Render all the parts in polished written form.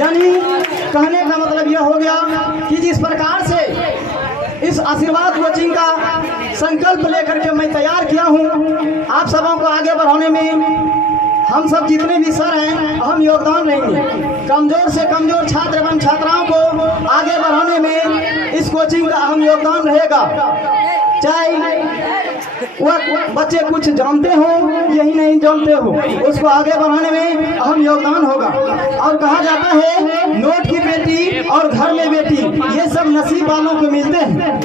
यानी कहने का मतलब यह हो गया कि जिस प्रकार से इस आशीर्वाद कोचिंग का संकल्प लेकर के मैं तैयार किया हूँ, आप सबों को आगे बढ़ाने में हम सब जितने भी सर हैं अहम योगदान रहेंगे। कमजोर से कमजोर छात्र एवं छात्राओं को आगे बढ़ाने में इस कोचिंग का अहम योगदान रहेगा। चाहे वह बच्चे कुछ जानते हो यही नहीं जानते हो, उसको आगे बढ़ाने में अहम योगदान होगा। और कहा जाता है नोट की बेटी और घर में बेटी ये सब नसीब वालों को मिलते हैं।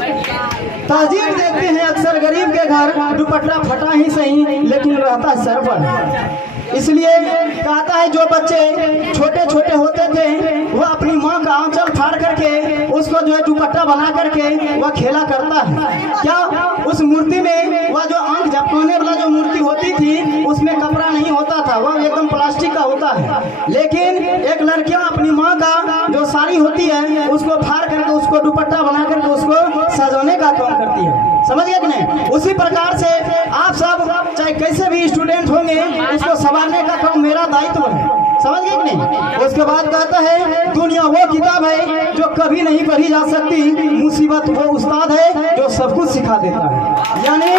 तहजीब देखते हैं अक्सर गरीब के घर दुपट्टा फटा ही सही लेकिन रहता है सर पर। इसलिए कहता है जो बच्चे छोटे छोटे होते थे वह अपनी माँ का आंचल फाड़ करके उसको जो है दुपट्टा बना करके वह खेला करता है। क्या उस मूर्ति में वह जो आंख झपकाने वाला जो मूर्ति होती थी उसमें कपड़ा नहीं होता था, वह एकदम प्लास्टिक का होता है। लेकिन एक लड़कियां अपनी माँ का जो साड़ी होती है उसको फाड़ करके उसको दुपट्टा बना करके उसको सजाने का काम करती है। समझ गए कि नहीं? उसी प्रकार से आप सब चाहे कैसे भी स्टूडेंट होंगे उसको संभालने का काम मेरा दायित्व है। समझ गए कि नहीं? उसके बाद कहता है दुनिया वो किताब है जो कभी नहीं पढ़ी जा सकती, मुसीबत वो उस्ताद है जो सब कुछ सिखा देता है। यानी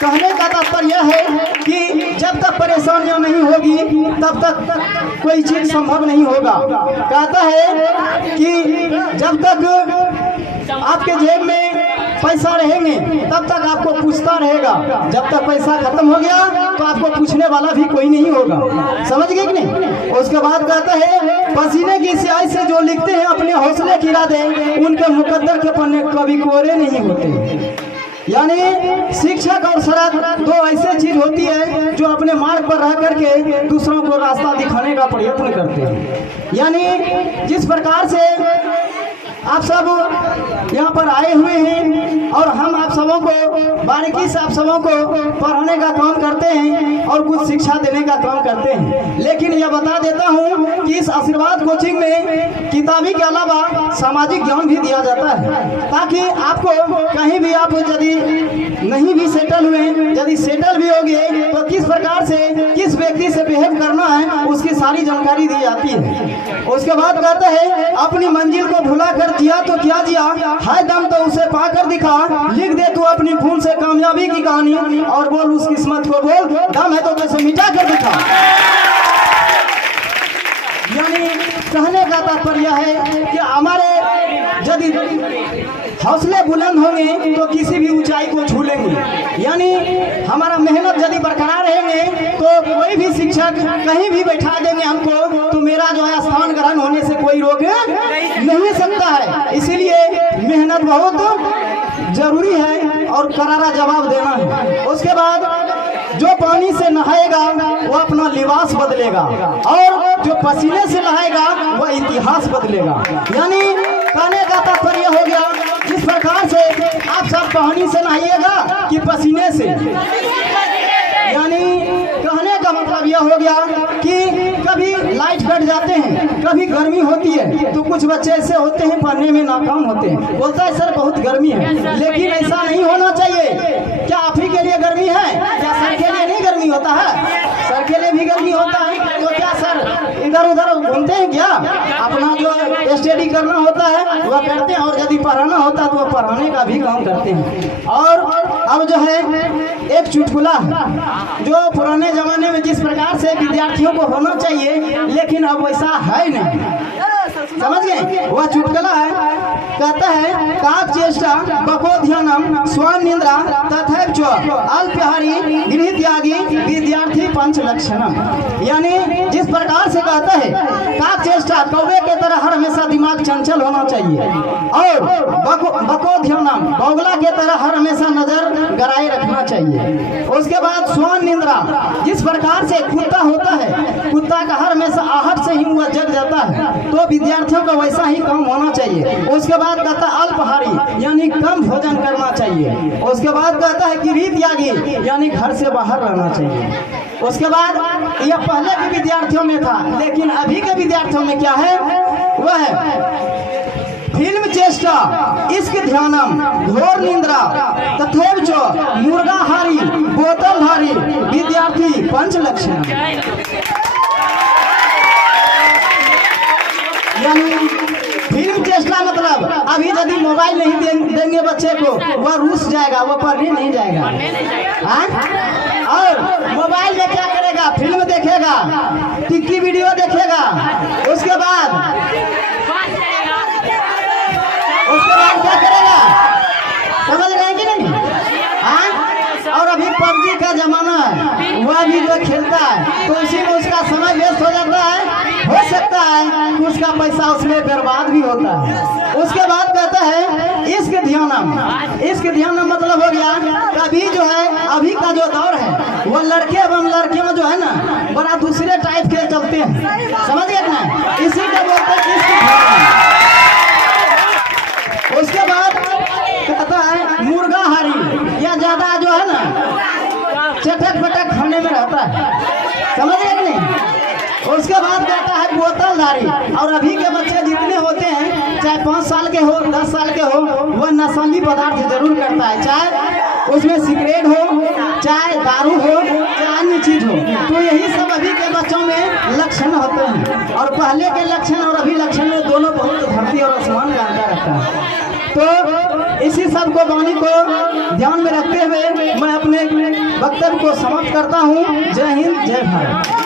कहने का तात्पर्य है कि जब तक परेशानियां नहीं होगी तब तक कोई चीज संभव नहीं होगा। कहता है कि जब तक आपके जेब में पैसा रहेंगे तब तक आपको पूछता रहेगा, जब तक पैसा खत्म हो गया तो आपको पूछने वाला भी कोई नहीं होगा। समझ गए कि नहीं? उसके बाद कहता है पसीने की स्याही से जो लिखते हैं अपने हौसले की इरादे उनके मुकद्दर के पन्ने कभी कोरे नहीं होते। यानी शिक्षक और शरत दो ऐसे चीज होती है जो अपने मार्ग पर रह करके दूसरों को रास्ता दिखाने का प्रयत्न करते हैं। यानी जिस प्रकार से आप सब यहाँ पर आए हुए हैं और हम आप सबों को बारीकी से आप सबों को पढ़ाने का काम करते हैं और कुछ शिक्षा देने का काम करते हैं। लेकिन यह बता देता हूँ कि इस आशीर्वाद कोचिंग में किताबी के अलावा सामाजिक ज्ञान भी दिया जाता है, ताकि आपको कहीं भी आप यदि नहीं भी सेटल हुए, यदि सेटल भी हो गए तो किस प्रकार से किस व्यक्ति से बिहेव करना है उसकी सारी जानकारी दी जाती है। उसके बाद कहते हैं अपनी मंजिल को भुला कर जिया तो क्या जिया, है दम तो उसे पाकर दिखा, लिख दे तू अपनी खून से कामयाबी की कहानी और बोल उस किस्मत को बोल, दम है तो कैसे मिटा कर दिखा। यानी कहने का तात्पर्य है कि हमारे यदि हौसले बुलंद होंगे तो किसी भी ऊंचाई को छू लेंगे। यानी हमारा मेहनत यदि बरकरार रहेंगे तो कोई भी शिक्षक कहीं भी बैठा देंगे हमको तो मेरा जो है स्थान ग्रहण होने से कोई रोक नहीं सकता है। इसीलिए मेहनत बहुत जरूरी है और करारा जवाब देना है। उसके बाद जो पानी से नहाएगा वो अपना लिबास बदलेगा और जो पसीने से नहाएगा वह इतिहास बदलेगा। यानी कहने का तात्पर्य हो गया जिस प्रकार से आप सब पानी से नहाइएगा कि पसीने से। यानी कहने का मतलब यह हो गया कि कभी लाइट कट जाते हैं, कभी गर्मी होती है तो कुछ बच्चे ऐसे होते हैं पढ़ने में नाकाम होते हैं, बोलता है सर बहुत गर्मी है, लेकिन ऐसा नहीं होना चाहिए। क्या आप ही के लिए गर्मी है? क्या सर के लिए नहीं गर्मी होता है? सर के लिए भी गर्मी होता है। तो क्या सर इधर उधर घूमते हैं क्या? अपना जो स्टडी करना होता है वह करते हैं और यदि पढ़ाना होता है तो वह पढ़ाने का भी काम करते हैं। और अब जो है एक चुटकुला जो पुराने जमाने में जिस प्रकार से विद्यार्थियों को होना चाहिए लेकिन अब वैसा है नहीं। समझ गए? वह चुटकुला है, कहता है काक चेष्टा बको ध्यानम स्वान निंद्रा तथैव च अल्पहारी गृह त्यागी विद्यार्थी पंच लक्षणम। यानी जिस प्रकार से कहता है काक चेष्टा कौवे के तरह हर हमेशा दिमाग चंचल होना चाहिए और बको ध्यानम बौगला के तरह हर हमेशा नजर गराए रखना चाहिए। उसके बाद स्वान निंद्रा जिस प्रकार से कुत्ता होता है, कुत्ता का हर हमेशा आहट से ही वह जग जाता है, तो विद्यार्थियों का वैसा ही काम होना चाहिए। उसके बाद कहता है अल्पहारी यानी कम भोजन करना चाहिए। उसके बाद कहता है कि रीत यागी यानी घर से बाहर रहना चाहिए। उसके बाद यह पहले के विद्यार्थियों में था लेकिन अभी के विद्यार्थियों में क्या है? वह है फिल्म चेष्टा इश्क ध्यानम घोर निंद्रा तथैव च मुर्गाहारी बोतलधारी विद्यार्थी पंच लक्षण। अभी यदि मोबाइल नहीं देंगे बच्चे को, वह रूस जाएगा, वह पढ़ने नहीं जाएगा। और मोबाइल में क्या करेगा, फिल्म देखेगा, टिक्की वीडियो देखेगा, उसके बाद क्या करेगा, समझ रहे हैं कि नहीं? और अभी पबजी का जमाना है, वह भी जो खेलता है तो उसी में उसका समय वेस्ट हो जाता है। हो सकता है कि उसका पैसा उसमें बर्बाद भी होता है। उसके बाद कहता है इश्क ध्यानम। इश्क ध्यानम मतलब हो गया, कभी जो है अभी का जो दौर है वो लड़के एवं लड़के में जो है ना बड़ा दूसरे टाइप के चलते हैं, समझ गए ना, इसी को बोलते हैं इश्क ध्यानम। उसके बाद कहता है मुर्गा हारी, या ज्यादा जो है ना चटक पटक खाने में रहता है, समझ गए कि नहीं? उसके बाद कहता है बोतलधारी। और अभी के बच्चे जितने होते हैं, चाहे 5 साल के हो 10 साल के हो, वह नशीली पदार्थ जरूर करता है, चाहे उसमें सिगरेट हो, चाहे दारू हो, चाहे अन्य चीज हो। तो यही सब अभी के बच्चों में लक्षण होते हैं। और पहले के लक्षण और अभी लक्षण में दोनों बहुत धरती और आसमान का अंतर रहता है। तो इसी सब को वाणी को ध्यान में रखते हुए मैं अपने वक्तव्य को समाप्त करता हूँ। जय हिंद, जय भारत।